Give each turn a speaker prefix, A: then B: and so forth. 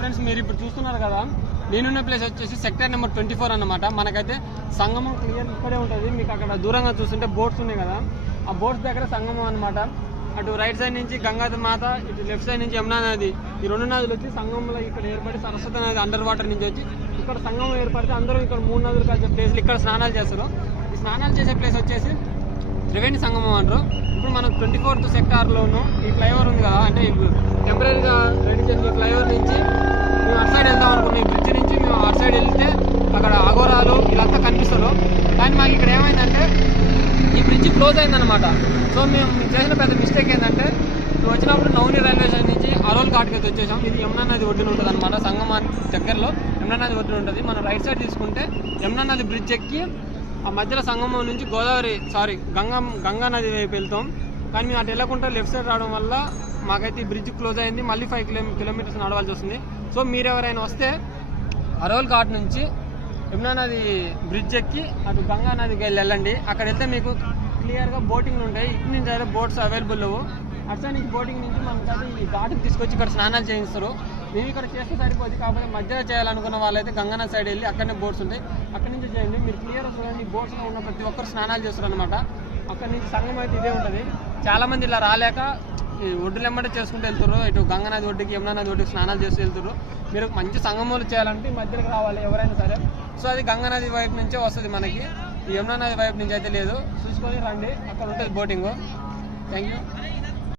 A: Friends మీరు ఇప్పుడు చూస్తున్నారు కదా నేనున్న ప్లేస్ వచ్చేసి సెక్టర్ నెంబర్ ట్వంటీ ఫోర్ అనమాట మనకైతే సంగమం క్లియర్ ఇక్కడే ఉంటుంది. మీకు అక్కడ దూరంగా చూస్తుంటే బోట్స్ ఉన్నాయి కదా. ఆ బోట్స్ దగ్గర సంగమం అనమాట అటు రైట్ సైడ్ నుంచి గంగాధర మాత ఇటు లెఫ్ట్ సైడ్ నుంచి యమునా నది ఈ రెండు నదులు వచ్చి సంగంలో ఇక్కడ ఏర్పడి సరస్వతి నది అండర్ వాటర్ నుంచి వచ్చి ఇక్కడ సంగమం ఏర్పడితే అందరూ ఇక్కడ మూడు నదులు కలిసే ప్లేస్లు ఇక్కడ స్నానాలు చేస్తారు. ఈ స్నానాలు చేసే ప్లేస్ వచ్చేసి త్రివేణి సంగమం అంటారు. ఇప్పుడు మనం ట్వంటీ ఫోర్త్ సెక్టార్లోను ఈ ఫ్లైఓవర్ ఉంది కదా అంటే టెంపరీ రెడీ చేసిన ఫ్లైఓవర్ నుంచి మేము అటు సైడ్ వెళ్దాం అనుకున్నాం ఈ బ్రిడ్జ్ నుంచి మేము అటు సైడ్ వెళ్తే అక్కడ అఘోరాలు వీళ్ళంతా కనిపిస్తారు కానీ మాకు ఇక్కడ ఏమైందంటే ఈ బ్రిడ్జ్ క్లోజ్ అయిందనమాట సో మేము చేసిన పెద్ద మిస్టేక్ ఏంటంటే వచ్చినప్పుడు నౌని రైల్వే స్టేషన్ నుంచి అరోల్ ఘాట్కి అయితే వచ్చేసాం. ఇది యమునా నది ఒడ్డున ఉంటుంది అనమాట సంగమాన్ దగ్గరలో. యమునా నది ఒడ్డున ఉంటుంది. మనం రైట్ సైడ్ తీసుకుంటే యమునా నది బ్రిడ్జ్ ఎక్కి ఆ మధ్యలో సంగమం నుంచి గోదావరి సారీ గంగా గంగా నది వైపు వెళ్తాం. కానీ మేము అటు వెళ్ళకుండా లెఫ్ట్ సైడ్ రావడం వల్ల మాకైతే ఈ బ్రిడ్జ్ క్లోజ్ అయింది. మళ్ళీ ఫైవ్ కిలో కిలోమీటర్స్ నడవాల్సి వస్తుంది. సో మీరు ఎవరైనా వస్తే అరోల్ ఘాట్ నుంచి యమునా నది బ్రిడ్జ్ ఎక్కి అటు గంగా నదికి వెళ్ళి వెళ్ళండి. అక్కడ వెళ్తే మీకు క్లియర్గా బోటింగ్ ఉంటాయి. ఇటు నుంచి అయితే బోట్స్ అవైలబుల్ లేవు. అట్లా నీకు నుంచి బోటింగ్ నుంచి మనకైతే ఈ ఘాటుకి తీసుకొచ్చి ఇక్కడ స్నానాలు చేయిస్తారు. మేము ఇక్కడ చేస్తే సరిపోద్ది. కాకపోతే మధ్యలో చేయాలనుకున్న వాళ్ళైతే గంగానది సైడ్ వెళ్ళి అక్కడనే బోట్స్ ఉంటాయి. అక్కడ నుంచి చేయండి. మీరు క్లియర్ చూడండి బోట్స్లో ఉన్న ప్రతి ఒక్కరు స్నానాలు చేస్తారు అనమాట అక్కడ నుంచి సంఘం అయితే ఇదే ఉంటుంది. చాలా మంది ఇలా రాలేక ఈ ఒడ్డులు ఎమ్మటే చేసుకుంటూ వెళ్తారు ఇటు గంగానది ఒడ్డుకి యమునా నది ఒడ్డుకి స్నానాలు చేస్తూ వెళ్తారు మీరు మంచి సంగములు చేయాలంటే మధ్యలోకి రావాలి ఎవరైనా సరే. సో అది గంగనది వైపు నుంచే వస్తుంది మనకి. యమునా నది వైపు నుంచి అయితే లేదు. చూసుకొని రండి. అక్కడ ఉంటుంది బోటింగ్. Thank you